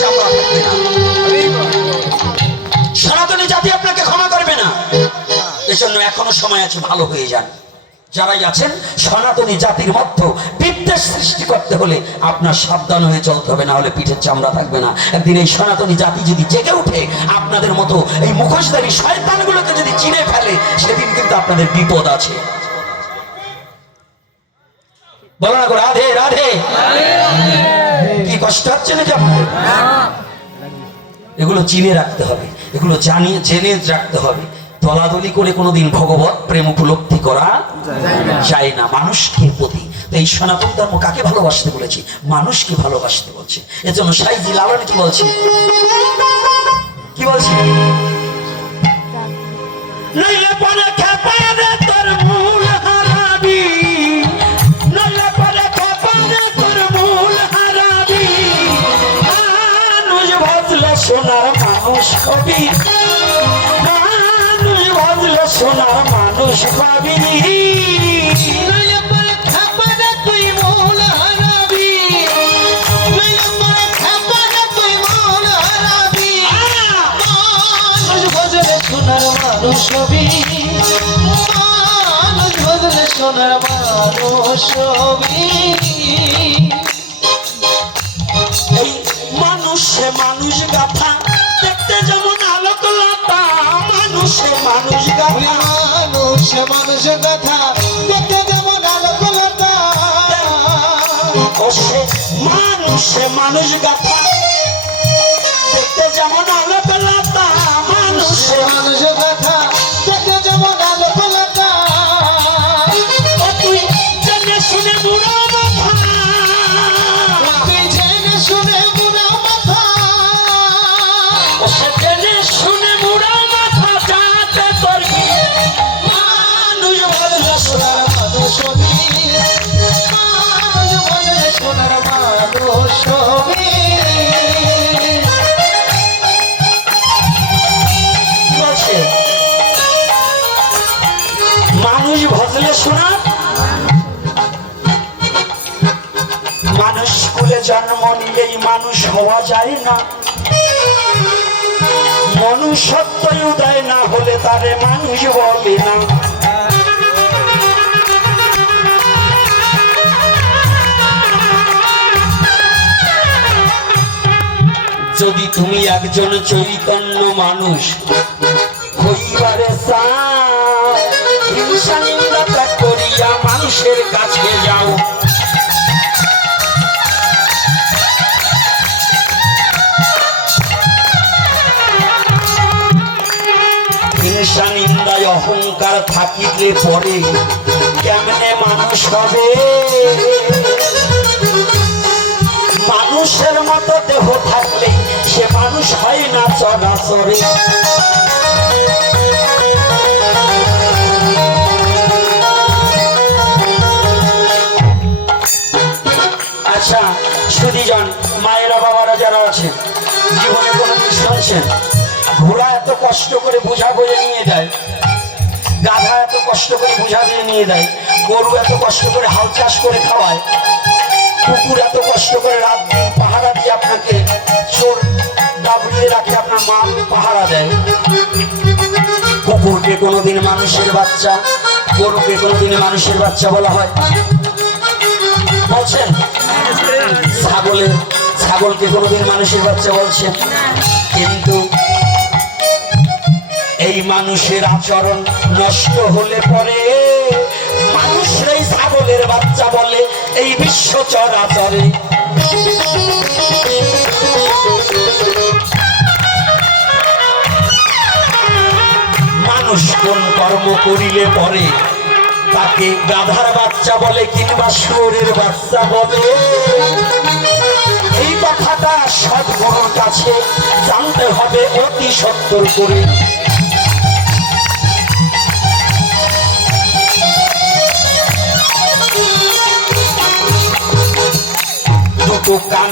চামড়া থাকবে না। সনাতনী জাতি আপনাকে ক্ষমা করবে না। এজন্য এখনো সময় আছে, ভালো হয়ে যান। যারাই আছেন সনাতনী জাতির মধ্যে বিদ্বেষ সৃষ্টি করতে হলে আপনার সাবধান হয়ে চলতে হবে, না হলে পিঠের চামড়া থাকবে না। একদিন এই সনাতনী জাতি যদি জেগে উঠে আপনাদের মতো এই মুখোশধারী শয়তানগুলোকে যদি চিনে ফেলে, সেদিন কিন্তু আপনাদের বিপদ আছে। বলো না গো রাধে রাধে। কি কষ্ট হচ্ছে নাকি আপনাদের? এগুলো চিনে রাখতে হবে, এগুলো জেনে রাখতে হবে। দলাদলি করে কোনোদিন ভগবত প্রেম উপলব্ধি করা যায় না মানুষকে প্রতি। এই সনাতন ধর্ম কাকে ভালোবাসতে বলেছি? মানুষকে ভালোবাসতে বলছে। এজন্য সাইজি লালন কি বলছে? কি বলছে? নইলে পরে খেপারে তোর মূল হারাবি, নইলে পরে খেপারে তোর মূল হারাবি। মানুষ ভজলে সোনার মানুষ হবি, মানুষ ভজলে সোনার মানুষ পাবি। নইলে পরে খেপারে তুই মূল হারাবি, নইলে পরে খেপারে তুই মূল হারাবি। মানুষ ভজলে সোনার মানুষ হবি, মানুষ ভজলে সোনার মানুষ হবি। এই মানুষে মানুষ গাথা দেখতে যেমন আলোক লতা, মানুষে মানুষ গাথা, মানুষে মানুষ গাথা দেখতে যেমন আলোক লতা। মানুষে মানুষ গাথা দেখতে যেমন আলোক লতা, মানুষে মানুষ গাথা দেখতে যেমন আলোক লতা। তুই জেনে শুনে বুড়ো মাথা, তুই জেনে শুনে বুড়ো মাথা, সে জেনে শুনে বুড়ো মাথা যাতে তোর মানুষ বললে সোনার মানুষ হবি, মানুষ বললে সোনার মানুষ হবি। মানুষ ভজলে শোনা, মানুষ কুলে জন্ম নিলেই মানুষ হওয়া যায় না। মনুষ্যত্বই উদয় না হলে তারে মানুষ বলে না। যদি তুমি একজন চৈতন্য মানুষ হইবারে চাও, হিংসা নিন্দা ত্যাগ করিয়া মানুষের কাছে যাও। হিংসা নিন্দায় অহংকার থাকিলে পরে কেমনে মানুষ হবে? মানুষের মতো দেহ থাকলে সে মানুষ হয় না চরাচরে। আচ্ছা সুধীজন, মায়েরা বাবারা যারা আছেন, জীবনে কোনো কিছু শুনছেন? ঘোড়া এত কষ্ট করে বোঝা বয়ে নিয়ে যায়, গাধা এত কষ্ট করে বোঝা দিয়ে নিয়ে দেয়, গরু এত কষ্ট করে হাল চাষ করে খাওয়ায়, কুকুর এত কষ্ট করে রাত দিন পাহারা দিয়ে আপনাকে চোর দাবড়িয়ে রাখে, আপনার মা পাহারা দেয়। কুকুরকে কোনোদিন মানুষের বাচ্চা, গরুকে কোনোদিন মানুষের বাচ্চা বলা হয় বলছেন? ছাগলকে কোনোদিন মানুষের বাচ্চা বলছেন? কিন্তু এই মানুষের আচরণ নষ্ট হলে পরে মানুষরাই ছাগলের বাচ্চা বলে এই বিশ্ব চরাচরে। মানুষ কোন কর্ম করিলে পরে তাকে গাধার বাচ্চা বলে কিংবা শুয়োরের বাচ্চা বলে, এই কথাটা সদ্গুরুর কাছে জানতে হবে অতি সত্তর করে। দুটো কান,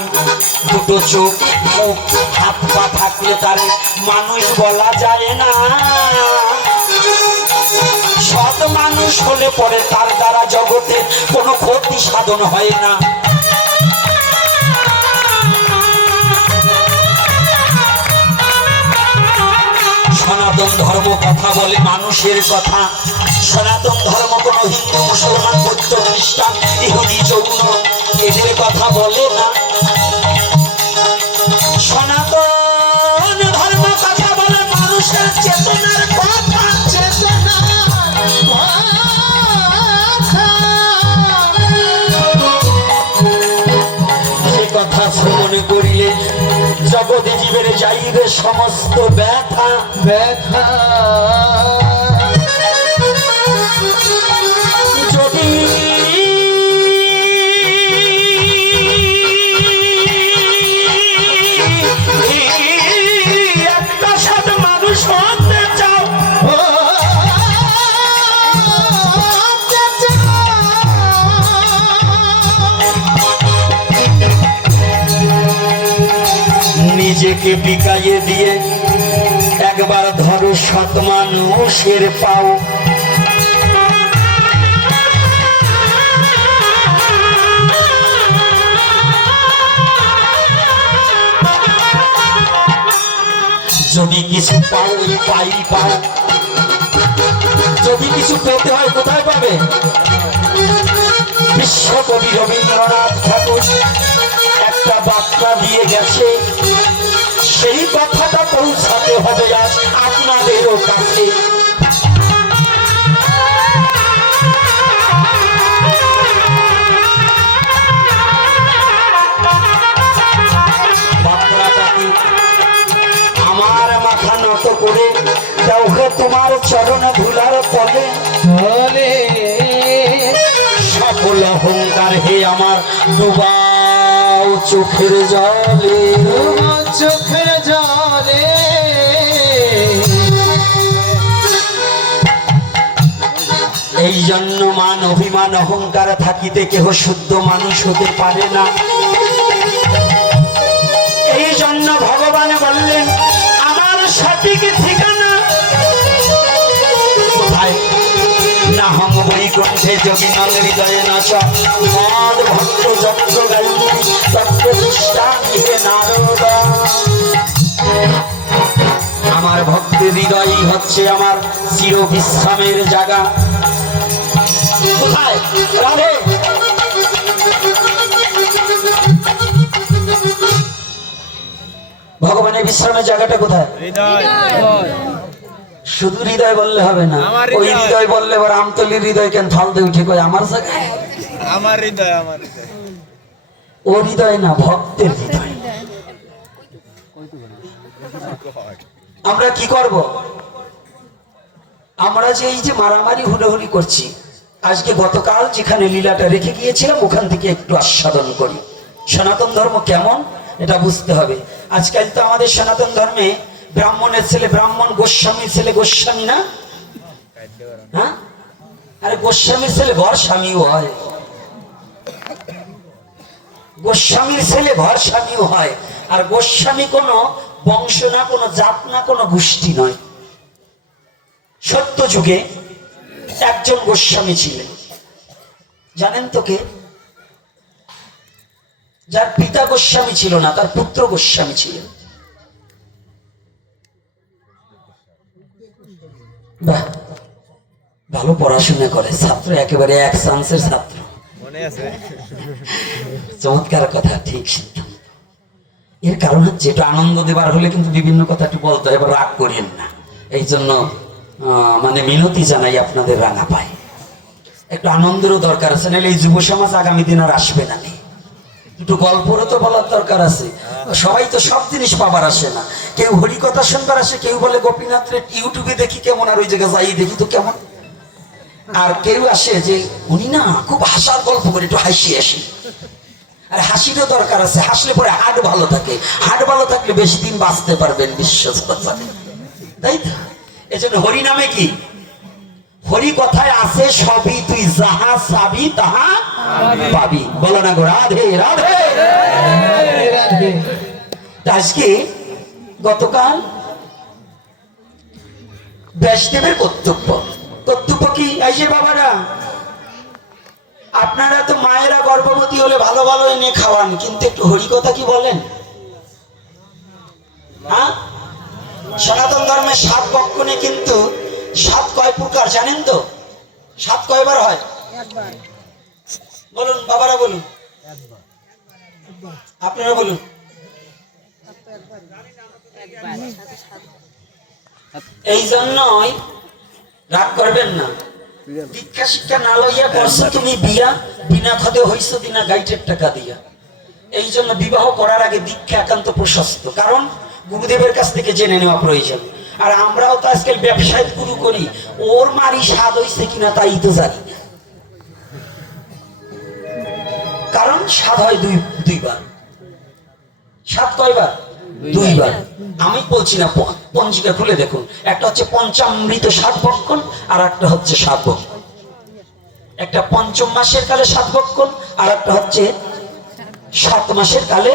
দুটো চোখ, মুখ, হাত পা থাকলে তার মানুষ বলা যায় না। সৎ মানুষ হলে পরে তার দ্বারা জগতে কোনো ক্ষতি সাধন হয় না। কথা বলে মানুষের কথা। সনাতন ধর্ম কোনো হিন্দু মুসলমান বৌদ্ধ খ্রিস্টান ইহুদি জৈন এদের কথা বলে না। সনাতন ধর্ম কথা বলে মানুষের চেতনার কথা। সে কথা শ্রবণ করিলে জগতে জীবের যাইবে সমস্ত ব্যথা ব্যথা। যদি একটা সাথে মানুষ হতে চাও, নিজেকে বিকাইয়ে দিয়ে একবার ধরো সৎ মানুষের পাও। যদি কিছু পাও ওই পাই পাও, যদি কিছু পেতে হয় কোথায় পাবে? বিশ্বকবি রবীন্দ্রনাথ ঠাকুর একটা বার্তা দিয়ে গেছে, সেই কথাটা পৌঁছাতে হবে আজ আপনাদেরও কাছে। বার্তাটা কি? আমার মাথা নত করে দাও হে তোমার চরণ ধুলার তলে, সকল অহংকার হে আমার ডুবাও চোখের জলে, চোখের জলে। এই জন্য মান অভিমান অহংকার থাকিতে কেহ শুদ্ধ মানুষ হতে পারে না। এই জন্য ভগবান বললেন আমার সঠিক ঠিকানা না হম বৈকুণ্ঠে যোগিনং হৃদয়ে নাচ মদ ভক্ত যত্র গায়ন্তি তত্র দৃষ্টামি হে নারদ। আমার ভক্তের হৃদয়ই হচ্ছে আমার চির বিশ্রামের জায়গা। কোথায়? রাধে ভগবানের বিশ্রামের জায়গাটা কোথায়? শুধু হৃদয় বললে হবে না, ওই হৃদয় বললে এবার আমতলির হৃদয় কেন ফালতে উঠে কয় আমার জায়গায়? আমার হৃদয়, আমার হৃদয়। ও হৃদয় না, ভক্তের হৃদয়। আমরা কি করব? আমরা যে এই যে মারামারি হুড়োহুড়ি করছি, আজকে গতকাল যেখানে লীলাটা রেখে গিয়েছিলাম ওখান থেকে একটু আস্বাদন করি। সনাতন ধর্ম কেমন এটা বুঝতে হবে। আজকাল তো আমাদের সনাতন ধর্মে ব্রাহ্মণের ছেলে ব্রাহ্মণ, গোস্বামীর ছেলে গোস্বামী না? হ্যাঁ, আরে গোস্বামীর ছেলে ঘর স্বামীও হয়, গোস্বামীর ছেলে ঘর স্বামীও হয়। আর গোস্বামী কোনো বংশ না, কোনো জাত না, কোনো গোষ্ঠী নয়। সত্য যুগে একজন গোস্বামী ছিলেন, জানেন তো কে? যার পিতা গোস্বামী ছিল না, তার পুত্র গোস্বামী ছিলেন। বাহ, ভালো পড়াশোনা করে ছাত্র, একেবারে এক চান্সের ছাত্র। মনে আছে? চমৎকার কথা, ঠিক সিদ্ধান্ত। এর কারণ হচ্ছে একটু আনন্দ দেবার হলে কিন্তু বিভিন্ন কথা একটু বলতে হয়, এবার রাগ করেন না। এই জন্য মানে মিনতি জানাই আপনাদের রাঙা পায়, একটু আনন্দেরও দরকার আছে, নাহলে এই যুব সমাজ আগামী দিন আর আসবে না। একটু গল্পরও তো বলার দরকার আছে। সবাই তো সব জিনিস পাবার আসে না, কেউ হরিকথা শুনবার আসে, কেউ বলে গোপীনাথের ইউটিউবে দেখি কেমন, আর ওই জায়গায় যাই দেখি তো কেমন। আর কেউ আসে যে উনি না খুব হাসার গল্প করে, একটু হাসি আসি। আর হাসিরও দরকার আছে, হাসলে পরে হার্ট ভালো থাকে, হার্ট ভালো থাকলে বেশি দিন বাঁচতে পারবেন বিশ্ব চরাচরে, তাই তো? এজন্য হরি নামে কি? হরি কথায় আছে সবই তুই যাহা চাবি তাহা পাবি। বলো না গো রাধে রাধে রাধে। আজকে গতকাল ব্যাসদেবের কর্তব্য, কর্তব্য কি? এই যে বাবারা, আপনারা তো মায়েরা গর্ভবতী হলে ভালো ভালো এনে খাওয়ান, কিন্তু একটু হরি কথা কি বলেন? হ্যাঁ, সনাতন ধর্মের 7 বক্ষণে কিন্তু সাত কয় প্রকার জানেন তো? সাত কয়বার হয় বলুন, বাবারা বলুন, আপনারা বলুন। এই জন্যই রাগ করবেন না, দীক্ষা শিক্ষা না লইয়া করছো তুমি বিয়া, বিনা খদে হইছো দিনা গাইটের টাকা দিয়া। এই জন্য বিবাহ করার আগে দীক্ষা একান্ত প্রশস্ত, কারণ গুরুদেবের কাছ থেকে জেনে নেওয়া প্রয়োজন। আর আমরাও তো আজকাল ব্যবসায় শুরু করি, ওর মারি স্বাদ হইছে কিনা তাই তো জানি না, কারণ স্বাদ হয় দুইবার। স্বাদ কয়বার? দুইবার। আমি বলছি না, পঞ্জিকা খুলে দেখুন, একটা হচ্ছে পঞ্চামৃত 7 ভক্ষণ, আর একটা হচ্ছে 7 ভক্ষণ। একটা পঞ্চম মাসের কালে 7 ভক্ষণ, আর একটা হচ্ছে 7 মাসের কালে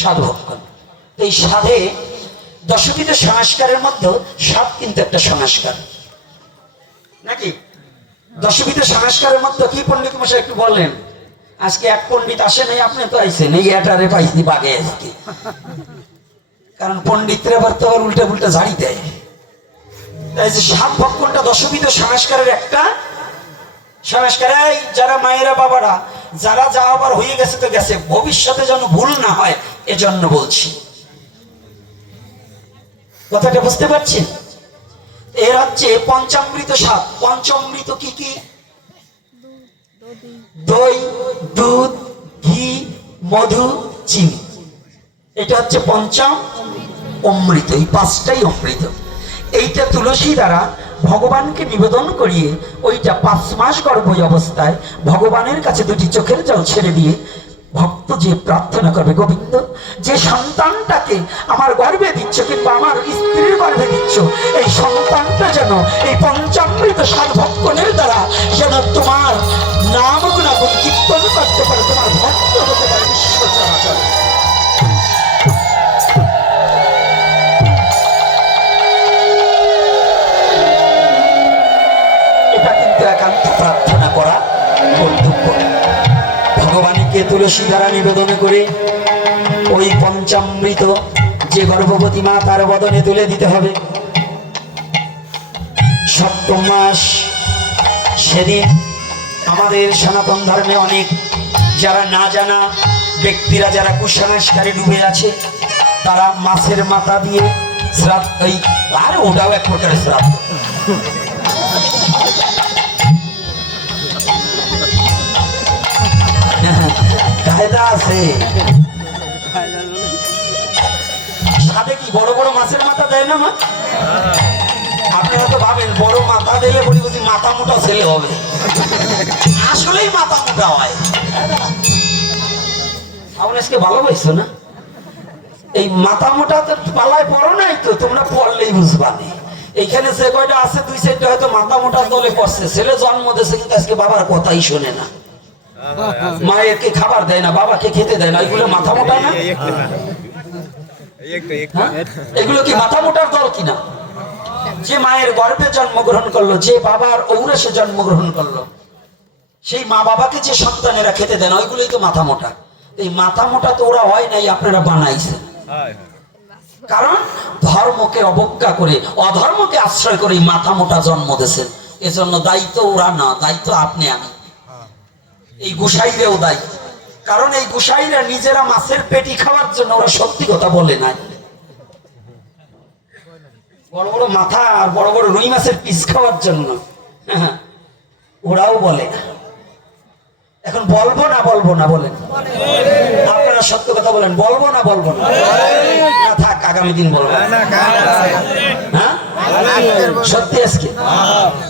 7 ভক্ষণ। এই সাধে দশবিধ সংস্কারের মধ্যে সাত কিন্তু একটা সংস্কার নাকি? দশবিধ সংস্কারের মধ্যে কি পণ্ডিত মশাই একটু বললেন? আজকে এক পণ্ডিত আসে নাই, আপনি তো আইছেন, এই এটারে পাইছি বাগে আজকে, কারণ পণ্ডিতরা আবার তো আবার উল্টা পুল্টা ঝাড়ি দেয়। তাই যে 7 ভক্ষণটা দশবিধ সংস্কারের একটা সংস্কার। এই যারা মায়েরা বাবারা, যারা যা আবার হয়ে গেছে তো গেছে, ভবিষ্যতে যেন ভুল না হয় এজন্য বলছি, কথাটা বুঝতে পারছেন? এর হচ্ছে পঞ্চামৃত 7। পঞ্চামৃত কি কি? দই, দুধ, ঘি, মধু, চিনি। এটা হচ্ছে পঞ্চম অমৃত। এই 5টাই অমৃত। এইটা তুলসী দ্বারা ভগবানকে নিবেদন করিয়ে ওইটা 5 মাস গর্ভী অবস্থায় ভগবানের কাছে 2টি চোখের জল ছেড়ে দিয়ে ভক্ত যে প্রার্থনা করবে, গোবিন্দ যে সন্তানটাকে আমার গর্ভে দিচ্ছ কিংবা আমার স্ত্রীর গর্ভে দিচ্ছ, এই সন্তানটা যেন এই পঞ্চামৃত 7 ভক্ষণের দ্বারা যেন তোমার নাম গুণাগুণ কীর্তন করতে পারে, তোমার ভক্ত হতে পারে বিশ্ব চরাচরে। এটা কিন্তু একান্ত প্রার্থনা করা কর্তব্য। ভগবানকে তুলসী দ্বারা নিবেদন করে ওই পঞ্চামৃত যে গর্ভবতী মা তার বদনে তুলে দিতে হবে। 7ম মাস সেদিন আমাদের সনাতন ধর্মে অনেক যারা না জানা ব্যক্তিরা, যারা কুসংস্কারে ডুবে আছে, তারা মাছের মাথা দিয়ে শ্রাদ্ধ, আর ওটাও এক প্রকারের শ্রাদ্ধ, কায়দা আছে। সাথে কি বড় বড় মাছের মাথা দেয় না মা? আপনারা তো ভাবেন বড় মাথা দিলে বলি বুঝি মাথা মোটা ছেলে হবে, আসলেই মাথা মোটা হয়। আমার আজকে ভালোবাসছো না? এই মাথা মোটা তো পালায় পড়ো নাই তো, তোমরা পড়লেই বুঝবা। এইখানে যে কয়টা আছে 2-4টা হয়তো মাথা মোটা দলে পড়ছে, ছেলে জন্ম দিয়েছে কিন্তু আজকে বাবার কথাই শোনে না, মায়েরকে খাবার দেয় না, বাবাকে খেতে দেয় না, এগুলো মাথা মোটা না? এগুলো কি মাথা মোটার দল কিনা? যে মায়ের গর্ভে জন্মগ্রহণ করলো, যে বাবার ঔরসে জন্মগ্রহণ করলো, সেই মা বাবাকে যে সন্তানেরা খেতে দেন, ওইগুলোই তো মাথা মোটা। এই মাথা মোটা তো ওরা হয় নাই, আপনারা বানাইছেন। কারণ ধর্মকে অবজ্ঞা করে, অধর্মকে আশ্রয় করে মাথা মোটা জন্ম দিয়েছেন। এজন্য দায়িত্ব ওরা না, দায়িত্ব আপনি আমি। এই গোসাইরাও দায়ী, কারণ এই গোসাইরা নিজেরা মাছের পেটি খাওয়ার জন্য ওরা সত্যি কথা বলে নাই। বড় বড় মাথা আর বড় বড় রুই মাছের পিস খাওয়ার জন্য ওরাও বলে না। এখন বলবো না বলবো না বলেন? আপনারা সত্য কথা বলেন, বলবো না বলবো না? না থাক, আগামী দিন বলবো। হ্যাঁ সত্যি আজকে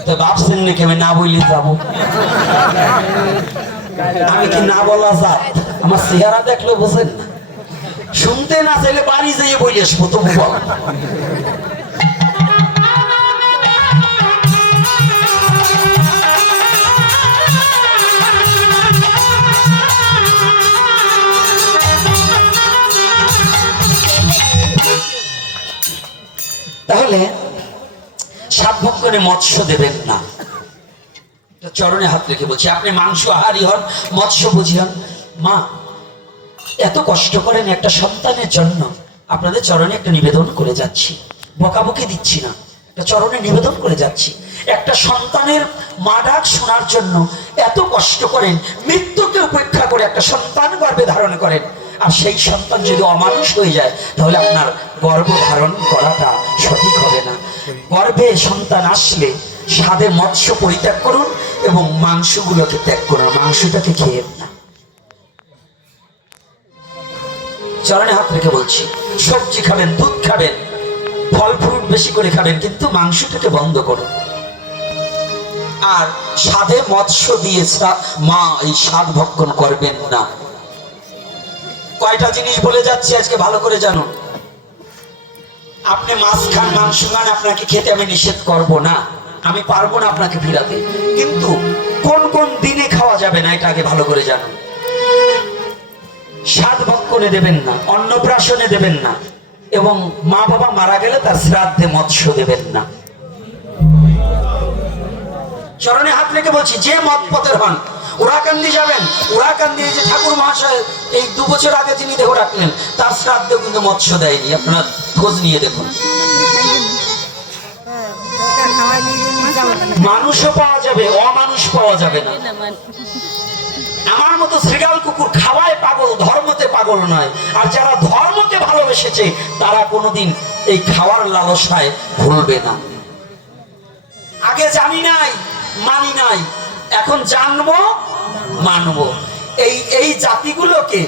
তো ভাবছেন নাকি আমি না বললে যাবো? আমি কি না বলা যায়? আমার চেহারা দেখলে বোঝেন না? শুনতে না চাইলে বাড়ি যেয়ে বলে আসবো, তবু বল। তাহলে 7 ভক্ষণে মৎস্য দেবেন না, চরণে হাত রেখে বলছি। আপনি মাংস আহারী হন, মৎস্য বুঝি হন, মা এত কষ্ট করেন একটা সন্তানের জন্য, আপনাদের চরণে একটা নিবেদন করে যাচ্ছি, বকাবকি দিচ্ছি না, চরণে নিবেদন করে যাচ্ছি। একটা সন্তানের মা ডাক শোনার জন্য এত কষ্ট করেন, মৃত্যুকে উপেক্ষা করে একটা সন্তান গর্ভে ধারণ করেন, আর সেই সন্তান যদি অমানুষ হয়ে যায় তাহলে আপনার গর্ভ ধারণ করাটা সঠিক হবে না। গর্ভে সন্তান আসলে স্বাদে মৎস্য পরিত্যাগ করুন এবং মাংসগুলোকে ত্যাগ করুন, মাংসটাকে খেয়ে না। চরণে হাত রেখে বলছি, সবজি খাবেন, দুধ খাবেন, ফল ফ্রুট বেশি করে খাবেন, কিন্তু মাংসটাকে বন্ধ করুন। আর স্বাদে মৎস্য দিয়ে মা এই স্বাদ ভক্ষণ করবেন না। কয়টা জিনিস বলে যাচ্ছি আজকে ভালো করে জানুন। আপনি মাছ খান, মাংস খান, আপনাকে খেতে আমি নিষেধ করব না, আমি পারবো না আপনাকে ফিরাতে, কিন্তু কোন কোন দিনে খাওয়া যাবে না এটা আগে ভালো করে জানুন। স্বাদ ভক্ষণে দেবেন না, অন্নপ্রাশনে দেবেন না, এবং মা বাবা মারা গেলে তার শ্রাদ্ধে মৎস্য দেবেন না। চরণে হাত রেখে বলছি, যে মত পথের হন, ওরাকান্দি যাবেন, ওরাকান্দি যে ঠাকুর মহাশয় এই 2 বছর আগে যিনি দেহ রাখলেন তার শ্রাদ্ধেও কিন্তু মৎস্য দেয়নি, আপনারা খোঁজ নিয়ে দেখুন। মানুষও পাওয়া যাবে, অমানুষ পাওয়া যাবে না। আমার মতো শ্রীগাল কুকুর খাওয়ায় পাগল, ধর্মতে পাগল নয়। আর যারা ধর্মকে ভালোবেসেছে তারা কোনোদিন এই খাওয়ার লালসায় ভুলবে না। আগে জানি নাই, মানি নাই, এখন জানবো, মানবো। এই জাতিগুলোকে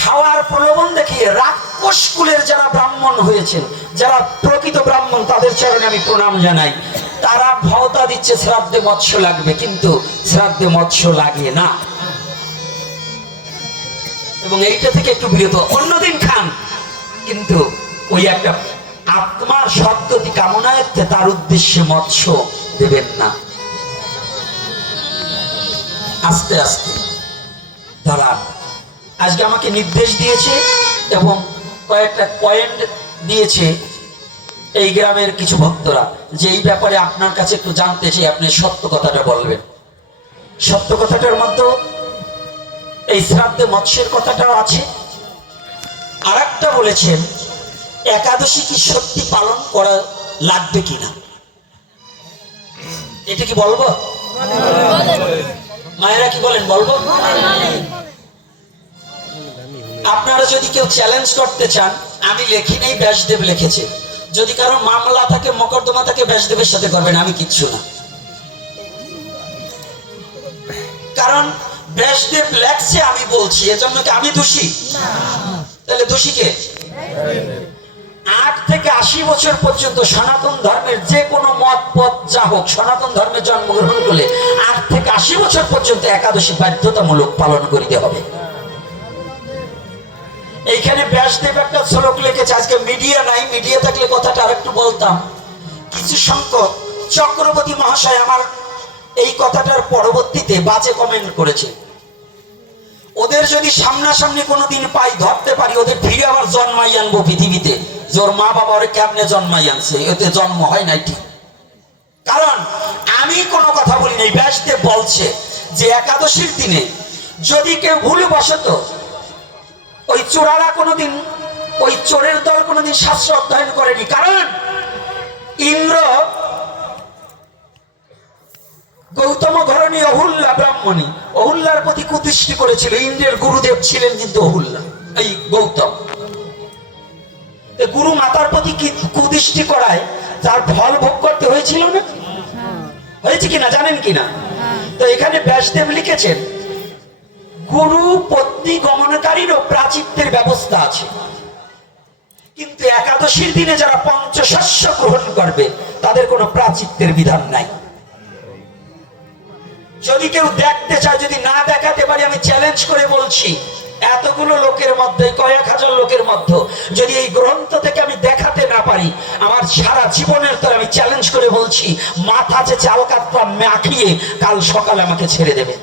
খাওয়ার প্রলোভন দেখিয়ে রাক্ষস কুলের যারা ব্রাহ্মণ হয়েছেন, যারা প্রকৃত ব্রাহ্মণ, তাদের চরণে আমি প্রণাম জানাই। তারা ভাওতা দিচ্ছে শ্রাদ্ধে মৎস্য লাগবে, কিন্তু শ্রাদ্ধে মৎস্য লাগে না। এবং এইটা থেকে একটু বিরত, অন্যদিন খান, কিন্তু ওই একটা আত্মার সদ্গতি কামনার্থে তার উদ্দেশ্যে মৎস্য দেবেন না। আস্তে আস্তে দাঁড়ান। আজকে আমাকে নির্দেশ দিয়েছে এবং কয়েকটা পয়েন্ট দিয়েছে এই গ্রামের কিছু ভক্তরা, যে এই ব্যাপারে আপনার কাছে একটু জানতে চাই, আপনি সত্য কথাটা বলবেন। সত্য কথাটার মধ্যে এই শ্রাদ্ধে মৎস্যের কথাটাও আছে। আর একটা বলেছেন, একাদশী কি সত্যি পালন করা লাগবে কিনা, এটা কি বলবো? মায়েরা কি বলেন, বলবো? আপনারা যদি কেউ চ্যালেঞ্জ করতে চান, আমি লেখি নেই, ব্যাসদেব লিখেছে। যদি কারো মামলা থাকে, মকদ্দমা থাকে, ব্যাসদেবের সাথে করবেন, আমি কিচ্ছু না। কারণ ব্যাসদেব লেখছে, আমি বলছি, এজন্য কি আমি দোষী? তাহলে দোষী কে? 8 থেকে 80 বছর পর্যন্ত সনাতন ধর্মের যে কোনো মত পথ যা হোক, সনাতন ধর্মে জন্মগ্রহণ করলে 8 থেকে 80 বছর পর্যন্ত একাদশী বাধ্যতামূলক পালন করিতে হবে। এইখানে ব্যাসদেব একটা শ্লোক লিখেছে। আজকে মিডিয়া নাই, মিডিয়া থাকলে কথাটা আরেকটু বলতাম। কিছু সংখ্যক চক্রবর্তী মহাশয় আমার এই কথাটার পরবর্তীতে বাজে কমেন্ট করেছে। ওদের যদি সামনাসামনি কোনোদিন পাই, ধরতে পারি, ওদের ফিরে আবার জন্মাই আনবো পৃথিবীতে। জোর মা বাবা ওরে কেমনে জন্মাই আনছে, এতে জন্ম হয় নাই ঠিক। কারণ আমি কোনো কথা বলি নাই, ব্যাসদেব বলছে যে একাদশীর দিনে যদি কেউ ভুলবশত ওই চোরারা কোনোদিন, ওই চোরের দল কোনোদিন শাস্ত্র অধ্যয়ন করেনি। কারণ ইন্দ্র গৌতম ঘরণী অহুল্লা ব্রাহ্মণী, অহুল্লার প্রতি কুদৃষ্টি করেছিল। ইন্দ্রের গুরুদেব ছিলেন কিন্তু অহুল্লা, এই গৌতম। গুরু মাতার প্রতি কুদৃষ্টি করায় তার ফল ভোগ করতে হয়েছিল না, হয়েছে কিনা জানেন কিনা? তো এখানে ব্যাসদেব লিখেছেন, গুরু পত্নী গমনকারীরও প্রাচিত্যের ব্যবস্থা আছে, কিন্তু একাদশীর দিনে যারা পঞ্চশস্য গ্রহণ করবে তাদের কোনো প্রাচিত্যের বিধান নাই। যদি কেউ দেখতে চায়, যদি না দেখাতে পারি, আমি চ্যালেঞ্জ করে বলছি, এতগুলো লোকের মধ্যে, কয়েক হাজার লোকের মধ্যে যদি এই গ্রন্থ থেকে আমি দেখাতে না পারি, আমার সারা জীবনের তো আমি চ্যালেঞ্জ করে বলছি, মাথা যে চাল কাটটা মাখিয়ে কাল সকালে আমাকে ছেড়ে দেবে।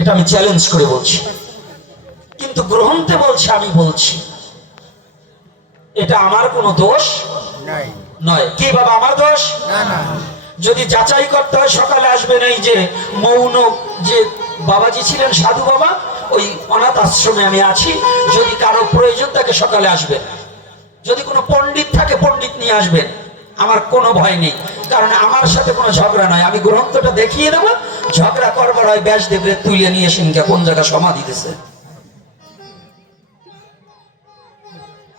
এটা আমি চ্যালেঞ্জ করে বলছি। কিন্তু গ্রন্থে বলছে, আমি বলছি, এটা আমার কোনো দোষ নয়। কি বাবা, আমার দোষ? যদি যাচাই করতে হয় সকালে আসবেন। এই যে মৌন যে বাবাজি ছিলেন, সাধু বাবা, ওই অনাথ আশ্রমে আমি আছি, যদি কারো প্রয়োজন থাকে সকালে আসবেন। যদি কোনো পণ্ডিত থাকে পণ্ডিত নিয়ে আসবেন, আমার কোনো ভয় নেই, কারণ আমার সাথে কোনো ঝগড়া নয়। আমি গ্রন্থটা দেখিয়ে দেবো, ঝগড়া করবার হয় ব্যাসদেবরে তুলে নিয়ে সিংহা কোন জায়গায় সমাধি দিতেছে।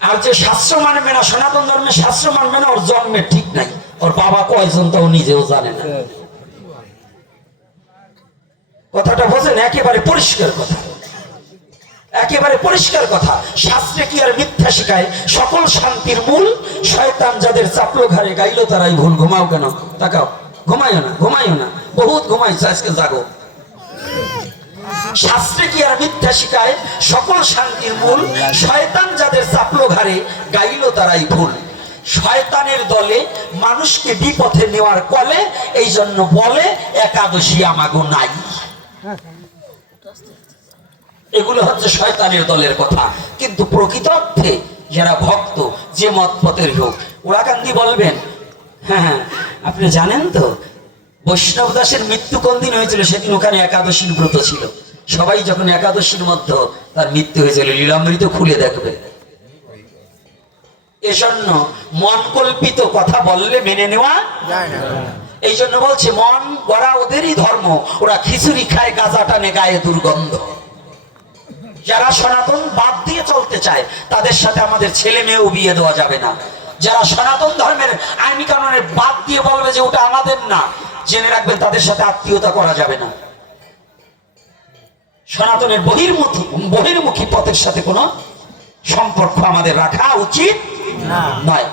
আর যে শাস্ত্র মানবে না, সনাতন ধর্মের শাস্ত্র মানবে না, ওর জন্মের ঠিক নাই। ওর বাবা কয়জন তাও নিজেও জানে না। কথাটা বোঝেন? একেবারে পরিষ্কার কথা, একেবারে পরিষ্কার কথা। শাস্ত্রে কি আর মিথ্যা শিখায়? সকল শান্তির মূল শয়তান যাদের চাপলো ঘাড়ে গাইলো তারাই ভুল। ঘুমাও কেন? তাকাও, ঘুমাইও না, ঘুমাইও না, বহুত ঘুমাইছো, আজকে জাগো। শাস্ত্রে কি আর মিথ্যা শিখায়? সকল শান্তির মূল শয়তান যাদের চাপলো ঘাড়ে গাইলো তারাই ভুল। শয়তানের দলে মানুষকে বিপথে নেওয়ার কলে, এই জন্য বলে একাদশী আমাগো নাই। এগুলো হচ্ছে শয়তানের দলের কথা। কিন্তু প্রকৃত অর্থে যারা ভক্ত, যে মত পথের হোক, ওরাকান্দি বলবেন, হ্যাঁ আপনি জানেন তো বৈষ্ণব দাসের মৃত্যু কোন দিন হয়েছিল? সেদিন ওখানে একাদশীর ব্রত ছিল। সবাই যখন একাদশীর মধ্যে তার মৃত্যু হয়েছিল, লীলামৃত খুলে দেখবে। এজন্য মন কল্পিত কথা বললে মেনে নেওয়া যায় না। এই জন্য বলছে মন গড়া ওদেরই ধর্ম, ওরা খিচুড়ি খায়, গাঁজা টানে, গায়ে দুর্গন্ধ। যারা সনাতন বাদ দিয়ে চলতে চায় তাদের সাথে আমাদের ছেলে মেয়েও বিয়ে দেওয়া যাবে না। যারা সনাতন ধর্মের আইন কানুনের বাদ দিয়ে বলবে যে ওটা আমাদের না, জেনে রাখবেন তাদের সাথে আত্মীয়তা করা যাবে না। সনাতনের বহির্মুখী পথের সাথে কোনো সম্পর্ক আমাদের রাখা উচিত নয়।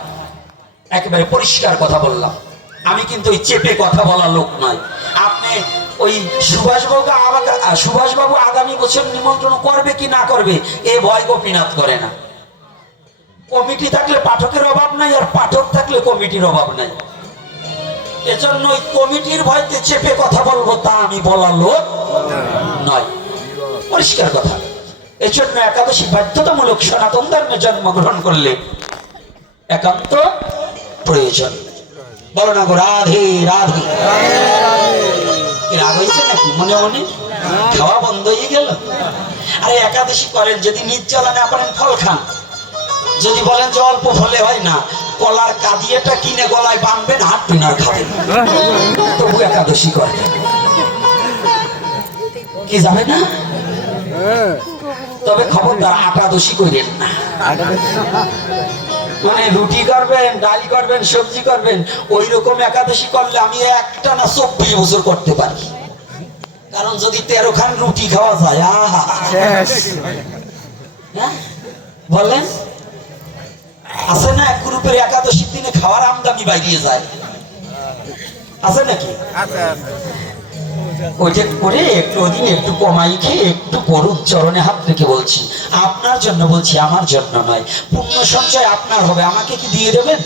একেবারে পরিষ্কার কথা বললাম। আমি কিন্তু ওই চেপে কথা বলা লোক নয়। আপনি ওই সুভাষবাবু আগামী বছর নিমন্ত্রণ করবে কি না করবে এ ভয় গোপীনাথ করে না। কমিটি থাকলে পাঠকের অভাব নাই, আর পাঠক থাকলে কমিটির অভাব নাই। এজন্য ওই কমিটির ভয়তে চেপে কথা বলবো তা আমি বলার লোক নয়। পরিষ্কার কথা। এই জন্য একাদশী বাধ্যতামূলক সনাতন ধর্মে জন্মগ্রহণ করলে একান্ত প্রয়োজন। বলো না গো রাধে রাধে। রাগ হয়েছে নাকি মনে মনে? খাওয়া বন্ধ হয়ে গেল? আরে একাদশী করেন, যদি নির্জলা না পারেন ফল খান। যদি বলেন যে অল্প ফলে হয় না, কলার কাদিয়েটা কিনে গলায় বাঁধবেন, হাত পিনার খাবেন, তবু একাদশী করেন। কি যাবে না? তবে খবরদার আটাদশী করেন না। মানে রুটি করবেন, ডাল করবেন, সবজি করবেন, ওই রকম একাদশী করলে আমি একটা না 24 বছর করতে পারি। কারণ যদি 13 খান রুটি খাওয়া যায়, আহা বলেন, আছে না এক গ্রুপের একাদশীর দিনে খাওয়ার আমদানি বাইরে যায়, আছে নাকি? ওইটা করে একটু ওদিন একটু কমাই খেয়ে একটু পড়ুন। চরণে হাত রেখে বলছি, আপনার জন্য বলছি, আমার জন্য নয়। পুণ্য সঞ্চয় আপনার হবে, আমাকে কি দিয়ে দেবেন?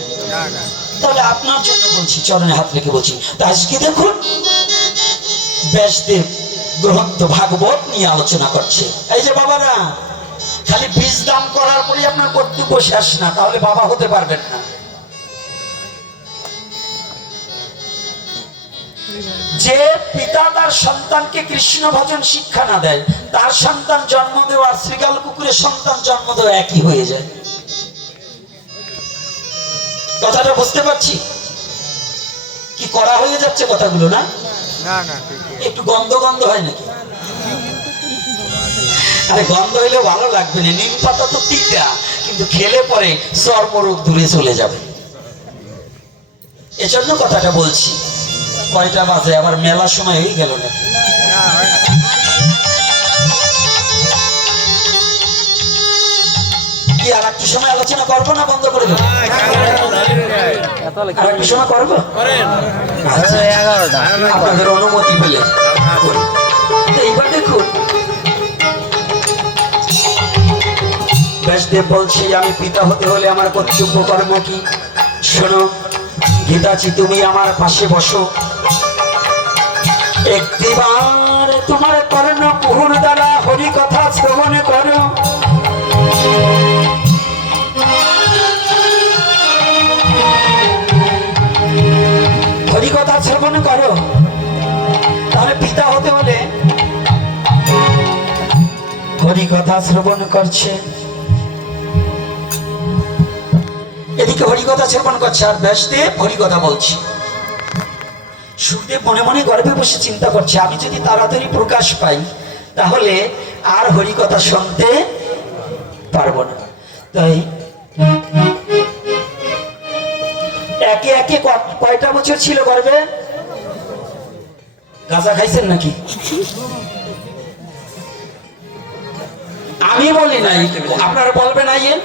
তাহলে আপনার জন্য বলছি, চরণে হাত রেখে বলছি। তা আজকে দেখুন ব্যাসদেব গ্রন্থ ভাগবত নিয়ে আলোচনা করছে। এই যে বাবারা, খালি বীজ দান করার পরে আপনার কর্তব্য শেষ না, তাহলে বাবা হতে পারবেন না। যে পিতা তার সন্তানকে কৃষ্ণ ভজন শিক্ষা না দেয়, তার সন্তান জন্ম দেওয়া আর শ্রীগাল কুকুরের সন্তান জন্ম দেওয়া একই হয়ে যায়। কথাটা বুঝতে পারছি? কি করা হয়ে যাচ্ছে কথাগুলো না? একটু গন্ধ গন্ধ হয় নাকি? আরে গন্ধ হইলেও ভালো লাগবে না। নিম পাতা তো তিতা, কিন্তু খেলে পরে চর্মরোগ দূরে চলে যাবে। এজন্য কথাটা বলছি। কয়টা বাজে? আবার মেলার সময় হয়ে গেল না? কি আর একটু সময় আলোচনা করবো না বন্ধ করে দেবো? আর একটু সময় করবো? আপনাদের অনুমতি পেলে এইবার দেখুন, ব্যাসদেব বলছি, আমি পিতা হতে হলে আমার কর্তব্য কর্ম কি? শোনো গীতাজি, তুমি আমার পাশে বসো। একটিবার তোমার কর্ণ কুহুর দ্বারা হরি কথা শ্রবণ করো। হরি কথা শ্রবণ করো। তাহলে পিতা হতে হলে হরি কথা শ্রবণ করছে। এদিকে হরিকথা শ্রবণ করছে আর ব্যাসদেব হরিকথা বলছে। সুখদেব মনে মনে গর্ভে বসে চিন্তা করছে, আমি যদি তাড়াতাড়ি প্রকাশ পাই তাহলে আর হরিকথা শুনতে পারবো না। তাই একে একে কয়টা বছর ছিল গর্ভে? গাঁজা খাইছেন নাকি? আমি বলি নাই, আপনারা বলবেন আইয়েন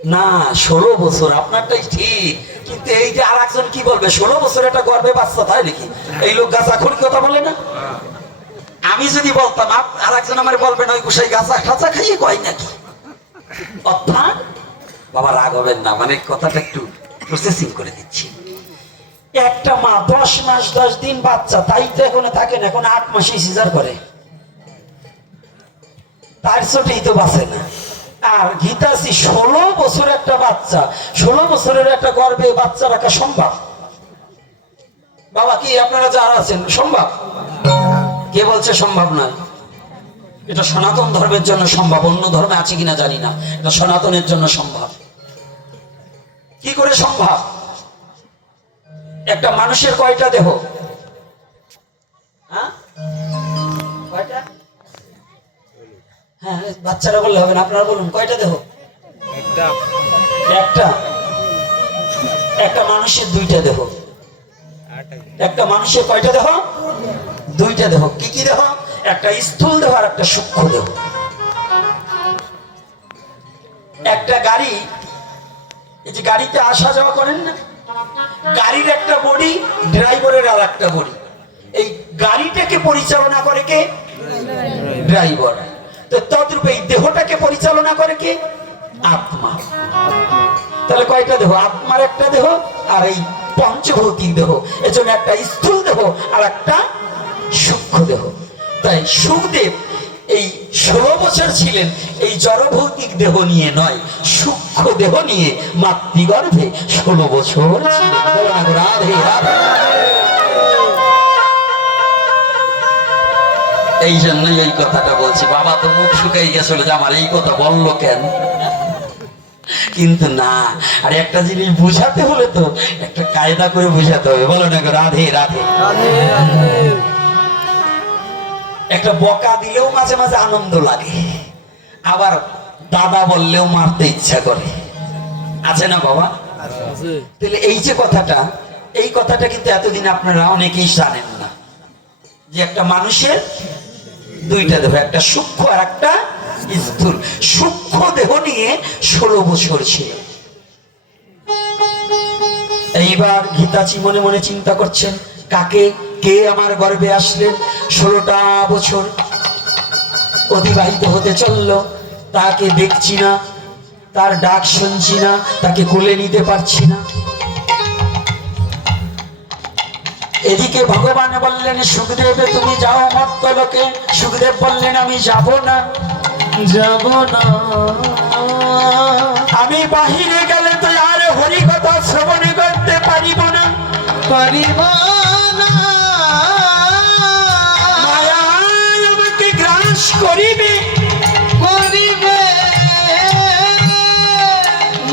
না। 16 বছর আপনারটাই ঠিক, কিন্তু এই যে আর একজন কি বলবে 16 বছর একটা গর্ভে বাচ্চা, তাই নাকি? এই লোক গাঁজাখোর কথা বলে না। আমি যদি বলতাম আর একজন আমার বলবেন ওই গোসাই গাঁজা খাঁচা খাইয়ে কয় নাকি। অর্থাৎ বাবা রাগ হবেন না, মানে কথাটা একটু প্রসেসিং করে দিচ্ছি। একটা মা 10 মাস 10 দিন বাচ্চা, তাই তো এখন থাকেন, এখন 8 মাসে সিজার করে, তার ছোটই তো বাঁচে না। আর গীতাসি 16 বছর একটা বাচ্চা, 16 বছরের একটা গর্ভে বাচ্চা রাখা সম্ভব? বাবা কি আপনারা যারা আছেন সম্ভব? কে বলছে সম্ভব নয়? এটা সনাতন ধর্মের জন্য সম্ভব, অন্য ধর্মে আছে কিনা জানি না, এটা সনাতনের জন্য সম্ভব। কি করে সম্ভব? একটা মানুষের কয়টা দেহ? কয়টা? হ্যাঁ, বাচ্চারা বললে হবে না, আপনারা বলুন কয়টা দেহ? একটা। একটা মানুষের 2টা দেহ। একটা মানুষের কয়টা দেহ? 2টা দেহ। কি কি দেহ? একটা স্থূল দেহ আর একটা সূক্ষ্ম দেহ। একটা গাড়ি, এই যে গাড়িতে আসা যাওয়া করেন না, গাড়ির একটা বডি, ড্রাইভারের আর একটা বডি। এই গাড়িটাকে পরিচালনা করে কে? ড্রাইভার। তো তদ্রূপ এই দেহটাকে পরিচালনা করে কে? আত্মা। তাহলে কয়টা দেহ? আত্মার একটা দেহ আর এই পঞ্চভৌতিক দেহ। এজন্য একটা স্থূল দেহ আর একটা সূক্ষ্ম দেহ। তাই সুখদেব এই 16 বছর ছিলেন এই জড়ভৌতিক দেহ নিয়ে নয়, সূক্ষ্ম দেহ নিয়ে মাতৃগর্ভে 16 বছর ছিলেন। রাধে রাধে। এই জন্যই এই কথাটা বলছি। বাবা তো মুখ শুকাই গেছিল যে আমার এই কথা বললো কেন, কিন্তু না। আর একটা জিনিস বুঝাতে হলে তো একটা কায়দা করে বুঝাতে হবে। বলো না রাধে রাধে। একটা বকা দিলেও মাঝে মাঝে আনন্দ লাগে, আবার দাদা বললেও মারতে ইচ্ছা করে, আছে না বাবা? তাহলে এই যে কথাটা, এই কথাটা কিন্তু এতদিন আপনারা অনেকেই জানেন না, যে একটা মানুষের 2টা দেহ, একটা সূক্ষ্ম আর একটা স্থূল। সূক্ষ্ম দেহ নিয়ে 16 বছর ছিল। এইবার গীতাচি মনে মনে চিন্তা করছেন, কে আমার গর্ভে আসলেন? 16টা বছর অতিবাহিত হতে চলল, তাকে দেখছি না, তার ডাক শুনছি না, তাকে কোলে নিতে পারছি না। এদিকে ভগবান বললেন সুখদেব তুমি যাও মর্তলোকে। সুখদেব বললেন আমি যাব না, আমি বাহিরে গেলে তো আর হরি কথা শ্রবণ করতে পারিব না। মায়া আমাকে গ্রাস করিবে,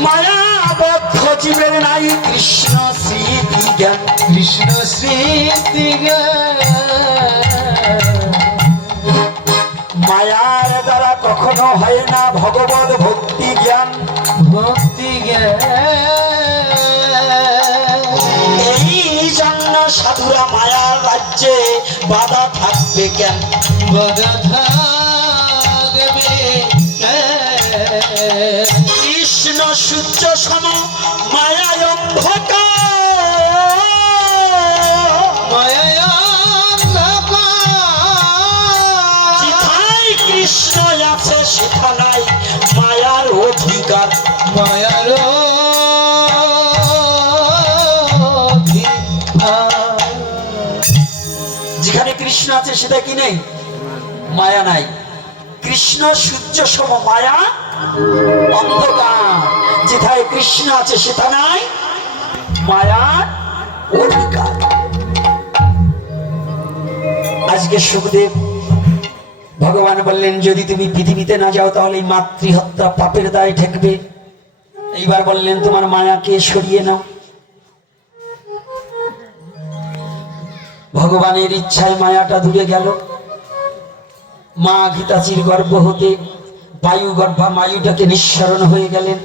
মায়াবদ্ধ জীবের নাই কৃষ্ণ স্মৃতি জ্ঞান। কৃষ্ণ স্মৃতি জ্ঞান মায়ার দ্বারা কখনো হয় না ভগবত ভক্তি জ্ঞান। ভক্তি জ্ঞান এই জন্য সাধুরা মায়ার রাজ্যে বাধা থাকবে কেন? বাধা থাকবে কৃষ্ণ সূর্য সম মায়ায় অন্ধকার। যেথায় কৃষ্ণ আছে সেখানে মায়ার অধিকার। মায়ার যেখানে কৃষ্ণ আছে সেটা কি নেই? মায়া নাই। কৃষ্ণ সূর্য সম মায়া অন্ধকার। যেথায় কৃষ্ণ আছে সেটা নাই মায়ার অধিকার। আজকে সুখদেব ভগবান বললেন যদি তুমি পৃথিবীতে না যাও তাহলে মাতৃহত্যা পাপের দায় ঠেকবে। এইবার বললেন তোমার মায়াকে সরিয়ে নাও। ভগবানের ইচ্ছায় মায়াটা দূরে গেল। মা ঘিতাচির গর্ভ হতে বায়ু গর্ভা মায়ুটাকে নিঃসরণ হয়ে গেলেন।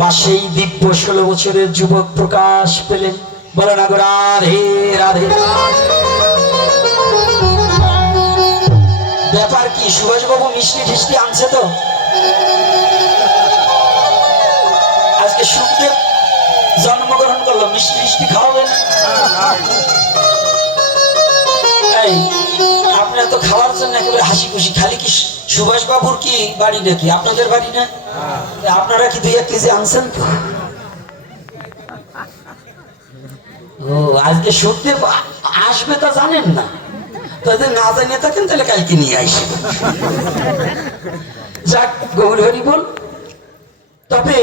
পাশেই দিব্য 16 বছরের যুবক প্রকাশ পেলেন। বলো না গো রাধে রাধে। ব্যাপার কি সুভাষবাবু মিষ্টি টিষ্টি আনছে তো? আজকে সুখদেব জন্মগ্রহণ করলো, মিষ্টি টিষ্টি খাওয়াবে না? এই আপনারা তো খাওয়ার জন্য একেবারে হাসি খুশি। খালি কি সুভাষবাবুর কি বাড়ি নাকি? আপনাদের বাড়ি না? আপনারা কি 2-1 কেজি আনছেন তো? ও আজকে সুখদেব আসবে তা জানেন না? তাদের না জানিয়ে থাকেন তাহলে কালকে নিয়ে আসবে। যাক গৌর হরি বল। তবে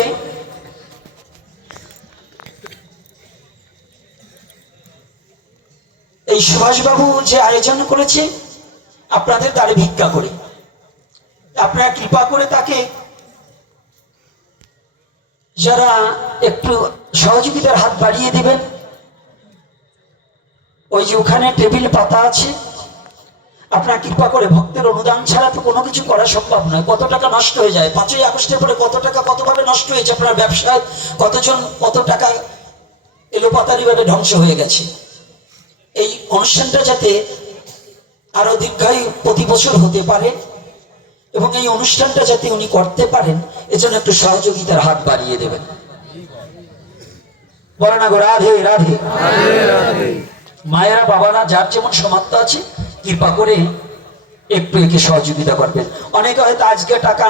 এই সুভাষবাবু যে আয়োজন করেছে আপনাদের দ্বারে ভিক্ষা করে, আপনারা কৃপা করে তাকে যারা একটু সহযোগিতার হাত বাড়িয়ে দিবেন। ওই যে ওখানে টেবিল পাতা আছে, আপনারা কৃপা করে, ভক্তের অনুদান ছাড়া তো কোনো কিছু করা সম্ভব নয়। কত টাকা নষ্ট হয়ে যায় 5ই আগস্টের পরে, কত টাকা কতভাবে নষ্ট হয়েছে আপনার ব্যবসায়, কতজন কত টাকা এলোপাতারি ভাবে ধ্বংস হয়ে গেছে। এই অনুষ্ঠানটা যাতে আরো দীর্ঘায়ু প্রতি বছর হতে পারে এবং এই অনুষ্ঠানটা যাতে উনি করতে পারেন, এজন্য একটু সহযোগিতার হাত বাড়িয়ে দেবেন। বলে না গো রাধে রাধে। মায়েরা বাবারা যার যেমন সামর্থ্য আছে কৃপা করে একটু একে সহযোগিতা করবেন। অনেকে হয়তো আজকে টাকা